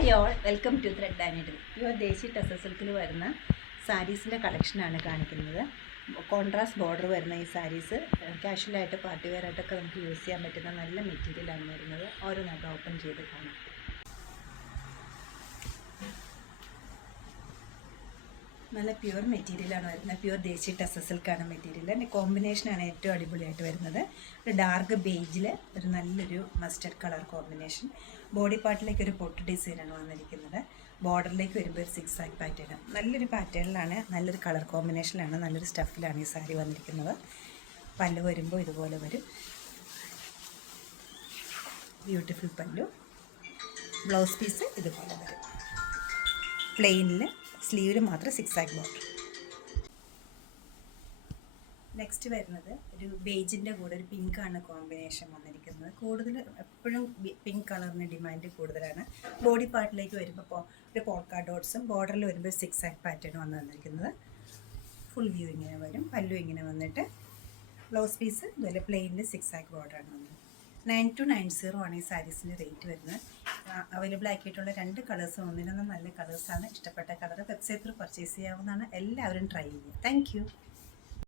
Hi all, welcome to thread and needle. Pure desi tussar സിൽക്കിൽ വരുന്ന സാരീസിൻ്റെ കളക്ഷനാണ് കാണിക്കുന്നത്. കോൺട്രാസ്റ്റ് ബോർഡർ വരുന്ന ഈ സാരീസ് കാഷ്വലായിട്ട് പാർട്ടി വെയർ ആയിട്ടൊക്കെ നമുക്ക് യൂസ് ചെയ്യാൻ പറ്റുന്ന നല്ല മെറ്റീരിയലാണ് വരുന്നത്. ഓരോന്നായിട്ട് ഓപ്പൺ ചെയ്ത് കാണാം. നല്ല പ്യുവർ മെറ്റീരിയലാണ് വരുന്നത്. Pure desi tussar സിൽക്കാണ് material. കോമ്പിനേഷനാണ് ഏറ്റവും അടിപൊളിയായിട്ട് വരുന്നത്. ഒരു ഡാർക്ക് ബേജിൽ ഒരു നല്ലൊരു മസ്റ്റർഡ് കളർ കോമ്പിനേഷൻ. ബോഡി പാർട്ടിലേക്ക് ഒരു പൊട്ട് ഡിസൈനാണ് വന്നിരിക്കുന്നത്. ബോർഡറിലേക്ക് വരുമ്പോൾ ഒരു സിക്സ് ആക്ക് പാറ്റേൺ. നല്ലൊരു പാറ്റേണിലാണ്, നല്ലൊരു കളർ കോമ്പിനേഷനിലാണ്, നല്ലൊരു സ്റ്റഫിലാണ് ഈ സാരി വന്നിരിക്കുന്നത്. പല്ല് വരുമ്പോൾ ഇതുപോലെ വരും. ബ്യൂട്ടിഫുൾ പല്ലു. ബ്ലൗസ് പീസ് ഇതുപോലെ വരും. പ്ലെയിനിൽ സ്ലീവിൽ മാത്രം സിക്സ് ആക്ക് ബോർഡർ. നെക്സ്റ്റ് വരുന്നത് ഒരു ബേജിൻ്റെ കൂടെ ഒരു പിങ്കാണ് കോമ്പിനേഷൻ വന്നിരിക്കുന്നത്. കൂടുതൽ എപ്പോഴും പിങ്ക് കളറിന് ഡിമാൻഡ് കൂടുതലാണ്. ബോഡി പാർട്ടിലേക്ക് വരുമ്പോൾ ഒരു പോൾക്ക ഡോട്ട്സും ബോർഡറിൽ വരുമ്പോൾ സിക്സ് ആക്ക് പാറ്റേൺ വന്നിരിക്കുന്നത്. ഫുൾ വ്യൂ ഇങ്ങനെ വരും. പല്ലു ഇങ്ങനെ വന്നിട്ട് ബ്ലൗസ് പീസ് ഇതുപോലെ പ്ലെയിനിൽ സിക്സ് ആക്ക് ബോർഡറാണ് വന്നത്. 9290 ആണ് ഈ സാരീസിൻ്റെ റേറ്റ് വരുന്നത്. അവൈലബിൾ ആക്കിയിട്ടുള്ള 2 കളേഴ്സ്, ഒന്നിനൊന്നും നല്ല കളേഴ്സാണ്. ഇഷ്ടപ്പെട്ട കളർ വെബ്സൈറ്റിൽ പർച്ചേസ് ചെയ്യാവുന്നതാണ്. എല്ലാവരും ട്രൈ ചെയ്യുക. താങ്ക്